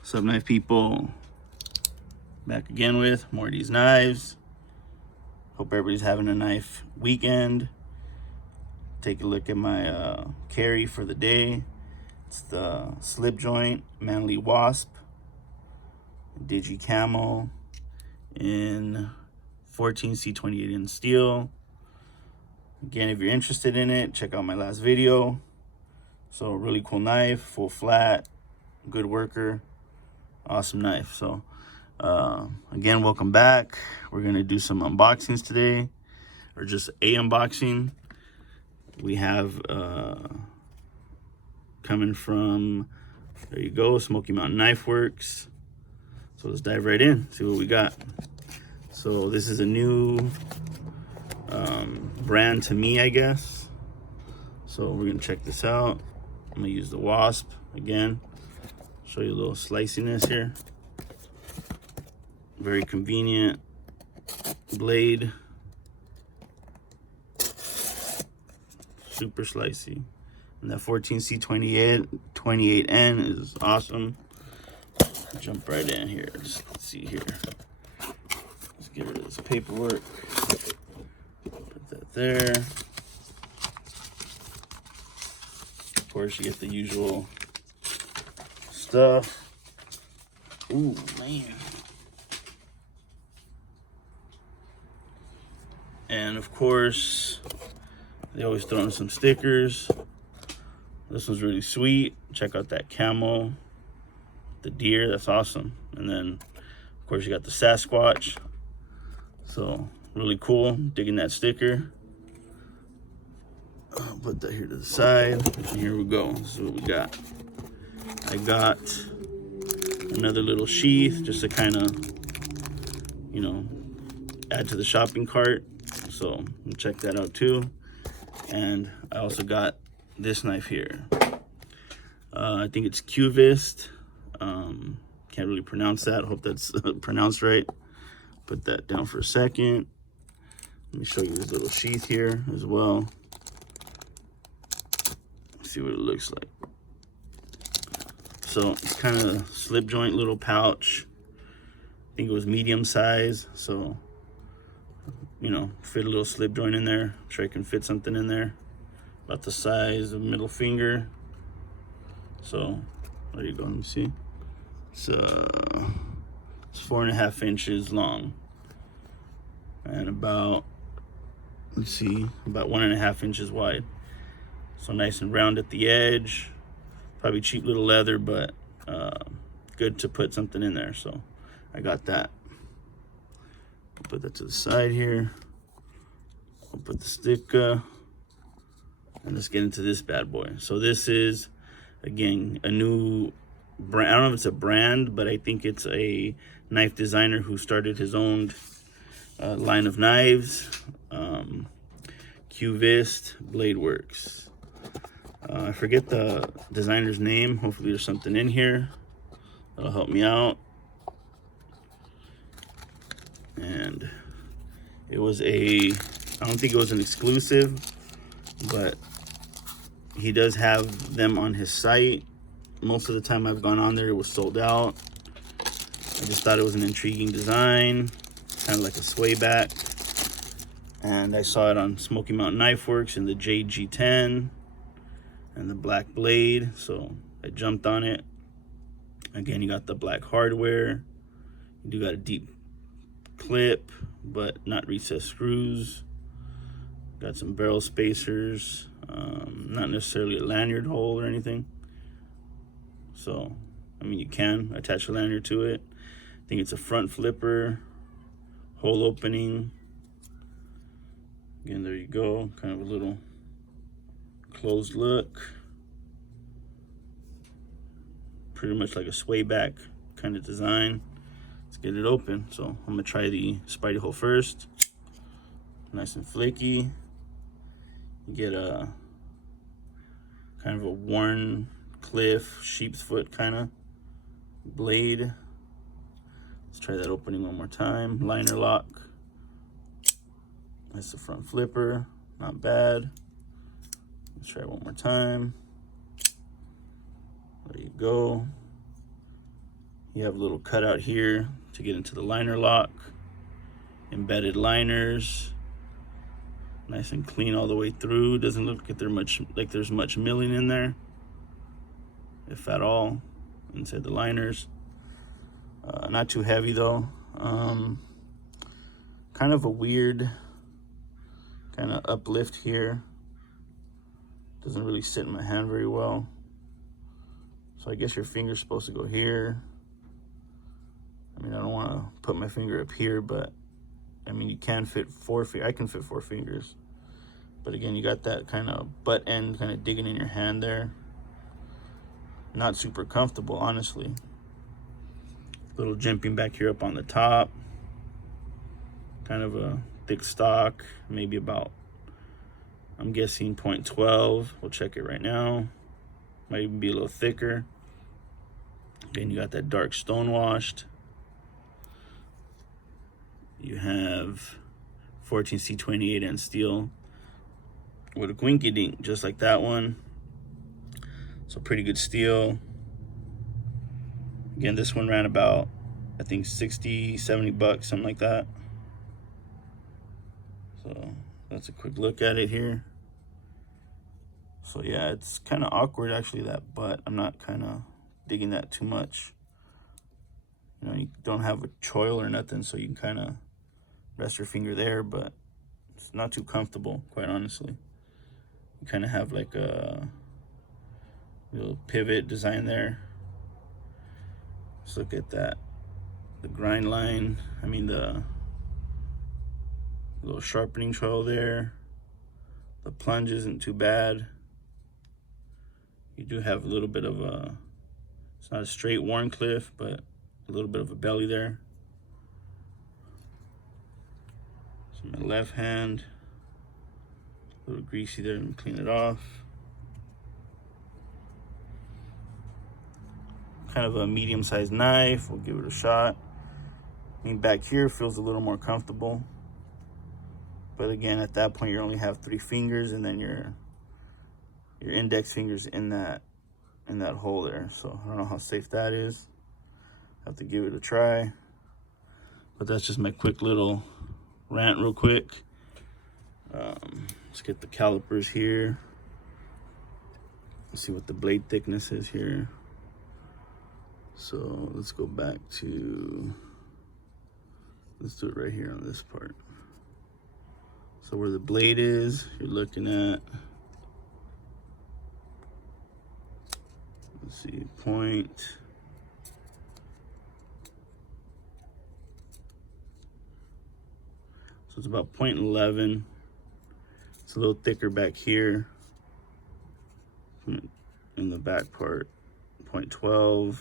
What's up, knife people? Back again with more of these knives. Hope everybody's having a knife weekend. Take a look at my carry for the day. It's the slip joint Manly Wasp Digi Camo in 14C28 in steel. Again, if you're interested in it, check out my last video. So really cool knife, full flat, good worker, awesome knife. So again, welcome back. We're gonna do some unboxings today, or just a unboxing. We have coming from, there you go, Smoky Mountain Knife Works. So let's dive right in, see what we got. So this is a new brand to me, I guess. So we're gonna check this out. I'm gonna use the Wasp again. Show you a little sliciness here. Very convenient blade. Super slicey. And that 14C28N is awesome. Jump right in here. Let's see here. Let's get rid of this paperwork. Put that there. Of course, you get the usual stuff. Ooh, man. And of course, they always throw in some stickers. This one's really sweet. Check out that camo. The deer, that's awesome. And then, of course, you got the Sasquatch. So, really cool. Digging that sticker. I'll put that here to the side. And here we go. This is what we got. I got another little sheath just to kind of, you know, add to the shopping cart. So check that out too. And I also got this knife here. I think it's Qvist. Can't really pronounce that. Hope that's pronounced right. Put that down for a second. Let me show you this little sheath here as well. See what it looks like. So it's kind of slip joint little pouch. I think it was medium size, so you know, fit a little slip joint in there. Sure I can fit something in there about the size of middle finger. So there you go. Let me see. It's 4.5 inches long and about, let's see, about 1.5 inches wide. So nice and round at the edge. Probably cheap little leather, but good to put something in there. So I got that. I'll put that to the side here. I'll put the sticker. And let's get into this bad boy. So this is, again, a new brand. I don't know if it's a brand, but I think it's a knife designer who started his own line of knives. Qvist Bladeworks. I forget the designer's name. Hopefully there's something in here that'll help me out. And it was I don't think it was an exclusive, but he does have them on his site. Most of the time I've gone on there, it was sold out. I just thought it was an intriguing design, kind of like a sway back. And I saw it on Smoky Mountain Knife Works in the Jade G10 and the black blade, so I jumped on it. Again, you got the black hardware. You do got a deep clip, but not recessed screws. Got some barrel spacers, not necessarily a lanyard hole or anything. So, I mean, you can attach a lanyard to it. I think it's a front flipper, hole opening. Again, there you go, kind of a little closed look. Pretty much like a sway back kind of design. Let's get it open. So I'm gonna try the Spidey hole first. Nice and flaky. You get a kind of a Wharncliffe sheep's foot kind of blade. Let's try that opening one more time. Linerlock. That's the front flipper, not bad. Let's try it one more time. There you go. You have a little cutout here to get into the liner lock. Embedded liners, nice and clean all the way through. Doesn't look like there's much milling in there, if at all, inside the liners. Not too heavy though. Kind of a weird kind of uplift here. Doesn't really sit in my hand very well. So I guess your finger's supposed to go here. I mean, I don't want to put my finger up here, but I mean, you can fit 4 fingers. I can fit 4 fingers. But again, you got that kind of butt end kind of digging in your hand there. Not super comfortable, honestly. Little jimping back here up on the top. Kind of a thick stock, maybe about, I'm guessing 0.12. We'll check it right now. Might even be a little thicker. Again, you got that dark stone washed. You have 14C28 and steel with a gwinky dink, just like that one. So pretty good steel. Again, this one ran about, I think 60, 70 bucks, something like that. So that's a quick look at it here. So yeah, it's kind of awkward actually, that butt. I'm not kind of digging that too much. You know, you don't have a choil or nothing, so you can kind of rest your finger there, but it's not too comfortable, quite honestly. You kind of have like a little pivot design there. Let's look at that. The grind line, I mean the little sharpening choil there. The plunge isn't too bad. You do have a little bit of a, it's not a straight Wharncliffe, but a little bit of a belly there. So my left hand, a little greasy there, and clean it off. Kind of a medium-sized knife. We'll give it a shot. I mean, back here feels a little more comfortable, but again, at that point, you only have 3 fingers, and then your index fingers in that hole there. So I don't know how safe that is. Have to give it a try. But that's just my quick little rant real quick. Let's get the calipers here. Let's see what the blade thickness is here. So let's go back to, let's do it right here on this part. So where the blade is, you're looking at, let's see, point. So it's about 0.11. It's a little thicker back here. In the back part, 0.12.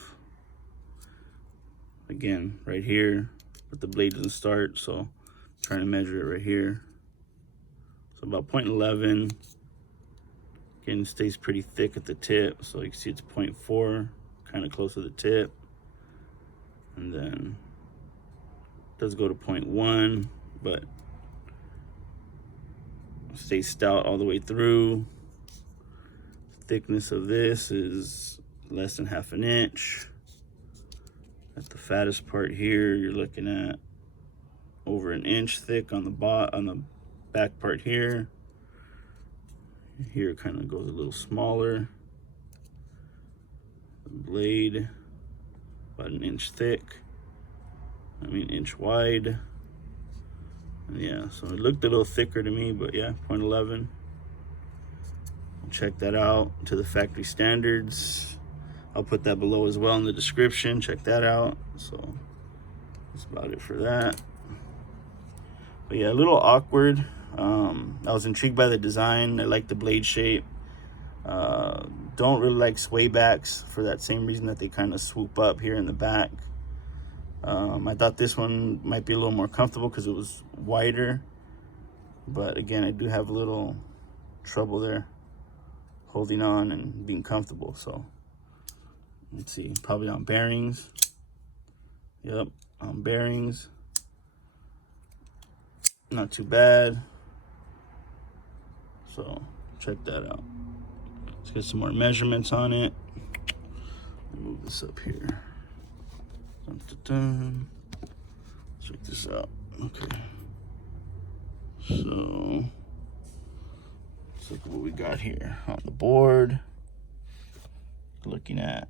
Again, right here, but the blade doesn't start, so I'm trying to measure it right here. So about 0.11. Again, it stays pretty thick at the tip, so you can see it's 0.4, kind of close to the tip. And then it does go to 0.1, but stays stout all the way through. Thickness of this is less than ½ an inch. At the fattest part here, you're looking at over 1 inch thick on the back part here. Here it kind of goes a little smaller. The blade about 1 inch thick. I mean inch wide. And yeah, so it looked a little thicker to me, but yeah, 0.11. Check that out to the factory standards. I'll put that below as well in the description. Check that out. So that's about it for that. But yeah, a little awkward. I was intrigued by the design. I like the blade shape. Don't really like sway backs for that same reason that they kind of swoop up here in the back. I thought this one might be a little more comfortable because it was wider. But again, I do have a little trouble there holding on and being comfortable. So let's see, probably on bearings. Yep, on bearings. Not too bad. So check that out. Let's get some more measurements on it. Move this up here. Check this out. Okay. So let's look at what we got here on the board. Looking at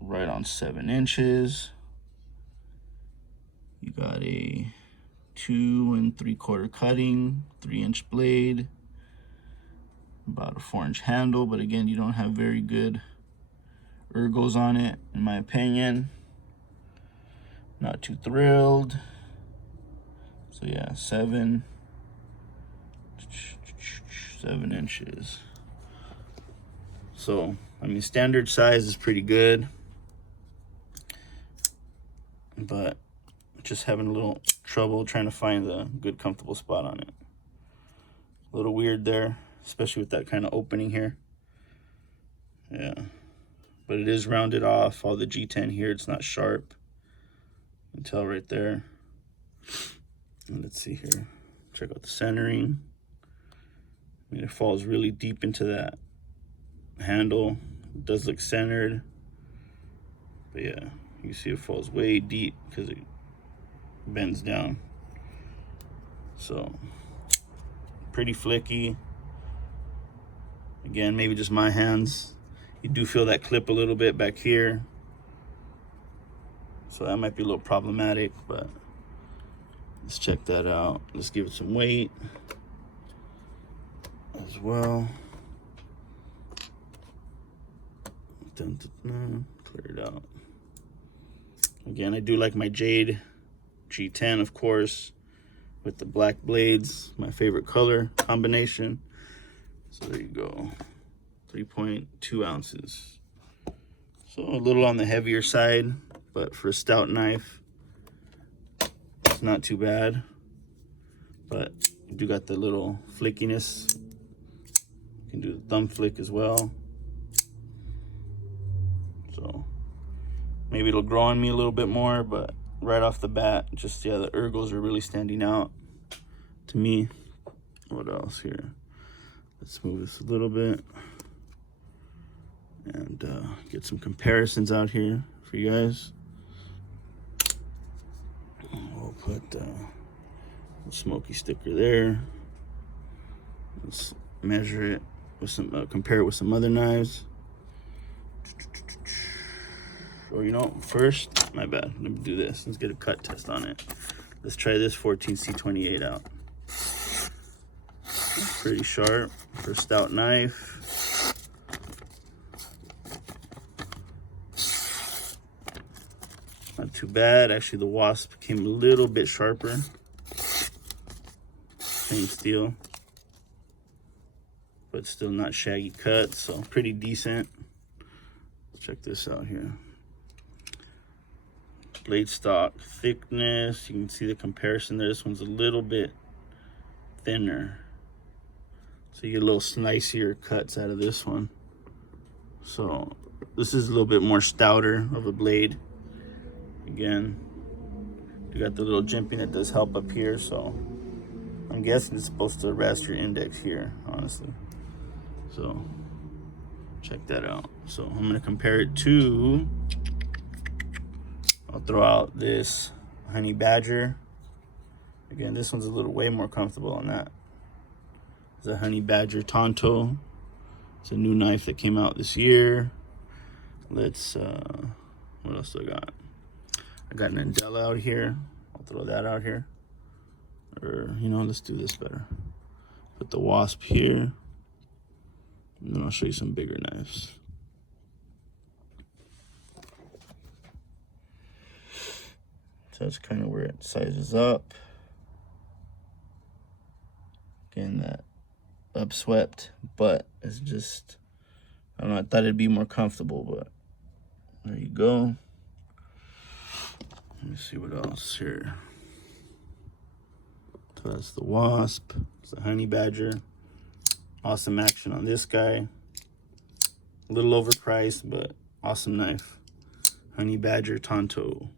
right on 7 inches. You got a 2 3/4 cutting, 3-inch blade, about a 4-inch handle, but again, you don't have very good ergos on it, in my opinion. Not too thrilled. So yeah, 7 inches. So I mean, standard size is pretty good, but just having a little trouble trying to find a good comfortable spot on it. A little weird there, especially with that kind of opening here. Yeah, but it is rounded off. All the G10 here, it's not sharp. You can tell right there. And let's see here. Check out the centering. I mean, it falls really deep into that handle. It does look centered, but yeah, you see it falls way deep because it bends down. So pretty flicky. Again, maybe just my hands. You do feel that clip a little bit back here, so that might be a little problematic, but let's check that out. Let's give it some weight as well. Clear it out. Again, I do like my Jade G10, of course, with the black blades, my favorite color combination. So there you go, 3.2 ounces. So a little on the heavier side, but for a stout knife, it's not too bad. But you do got the little flickiness. You can do the thumb flick as well. So maybe it'll grow on me a little bit more, but right off the bat, just, yeah, the ergos are really standing out to me. What else here? Let's move this a little bit and get some comparisons out here for you guys. We'll put a smoky sticker there. Let's measure it with some, compare it with some other knives. Or, you know, first, my bad, let me do this. Let's get a cut test on it. Let's try this 14C28 out. Pretty sharp for a stout knife. Not too bad. Actually, the wasp came a little bit sharper. Same steel, but still not shaggy cut, so pretty decent. Let's check this out here. Blade stock thickness, you can see the comparison there. This one's a little bit thinner, so you get a little snicier cuts out of this one. So this is a little bit more stouter of a blade. Again, you got the little jimping that does help up here, so I'm guessing it's supposed to rest your index here, honestly. So check that out. So I'm gonna compare it to, I'll throw out this Honey Badger. Again, this one's a little way more comfortable on that. It's a Honey Badger Tonto. It's a new knife that came out this year. Let's, what else do I got? I got an Andela out here. I'll throw that out here. Or, you know, let's do this better. Put the Wasp here. And then I'll show you some bigger knives. So that's kind of where it sizes up. Again, that upswept butt is just, I don't know, I thought it'd be more comfortable, but there you go. Let me see what else here. So that's the Wasp. It's the Honey Badger. Awesome action on this guy. A little overpriced, but awesome knife. Honey Badger Tonto.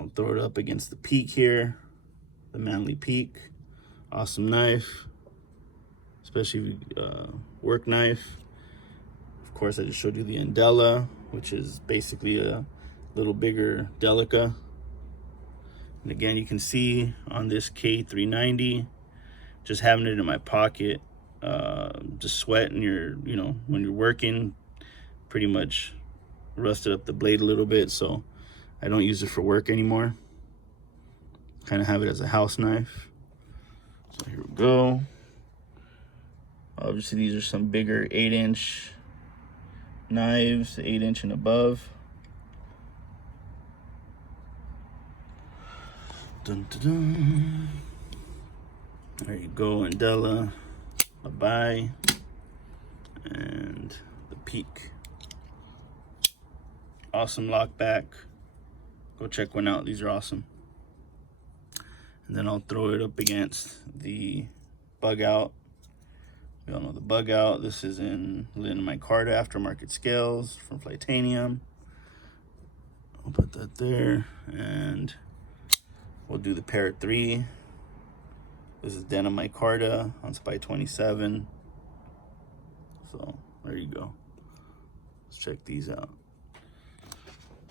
I'll throw it up against the Peak here. The Manly Peak. Awesome knife. Especially work knife. Of course, I just showed you the Andela, which is basically a little bigger Delica. And again, you can see on this K390, just having it in my pocket, just sweating when you're working, pretty much rusted up the blade a little bit, so I don't use it for work anymore. Kind of have it as a house knife. So here we go. Obviously these are some bigger 8-inch knives, 8-inch and above. Dun, dun, dun. There you go, Andela, bye-bye, and the Peak. Awesome lock back. Go check one out, these are awesome. And then I'll throw it up against the Bug Out. We all know the Bug Out. This is in Micarta aftermarket scales from Flightanium. I'll put that there, and we'll do the Parrot 3. This is Denim Micarta on Spy 27. So there you go. Let's check these out.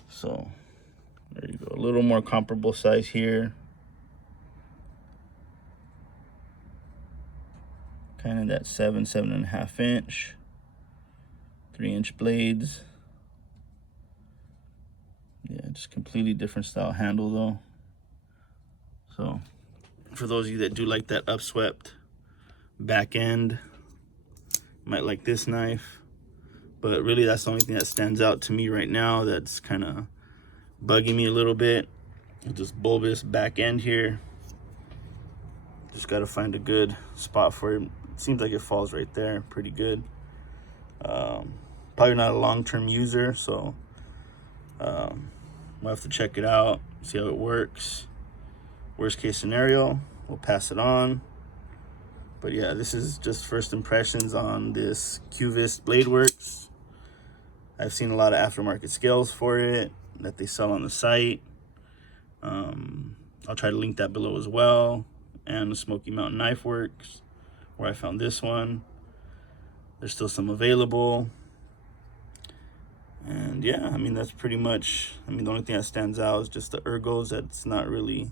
So there you go. A little more comparable size here. Kind of that 7.5 inch. 3-inch blades. Yeah, just completely different style handle though. So for those of you that do like that upswept back end, might like this knife. But really that's the only thing that stands out to me right now that's kind of bugging me a little bit. Just bulbous back end here. Just got to find a good spot for it. Seems like it falls right there pretty good. Probably not a long-term user, so we'll have to check it out, see how it works. Worst case scenario, we'll pass it on. But yeah, this is just first impressions on this Qvist Bladeworks. I've seen a lot of aftermarket scales for it that they sell on the site. I'll try to link that below as well. And the Smoky Mountain Knife Works, where I found this one. There's still some available. And yeah, I mean, that's pretty much, I mean, the only thing that stands out is just the ergos. That's not really,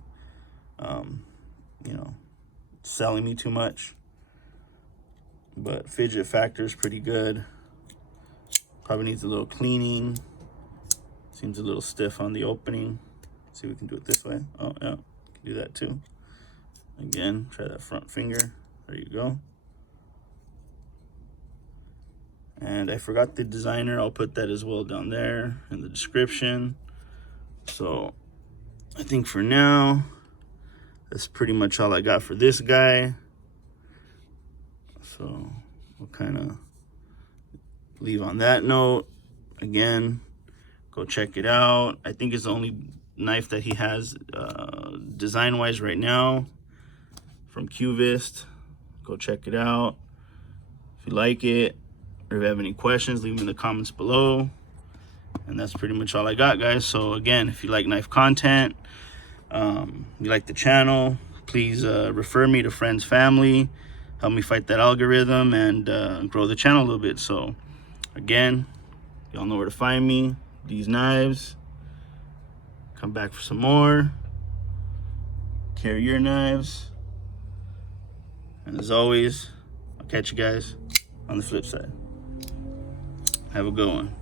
selling me too much. But fidget factor is pretty good. Probably needs a little cleaning. Seems a little stiff on the opening. See if we can do it this way. Oh yeah, can do that too. Again, try that front finger. There you go. And I forgot the designer. I'll put that as well down there in the description. So I think for now, that's pretty much all I got for this guy. So we'll kind of leave on that note. Again, go check it out. I think it's the only knife that he has design-wise right now from Qvist. Go check it out. If you like it, or if you have any questions, leave them in the comments below. And that's pretty much all I got, guys. So again, if you like knife content, you like the channel, please refer me to friends, family, help me fight that algorithm, and grow the channel a little bit. So again, y'all know where to find me. These knives. Come back for some more. Carry your knives. And as always, I'll catch you guys on the flip side. Have a good one.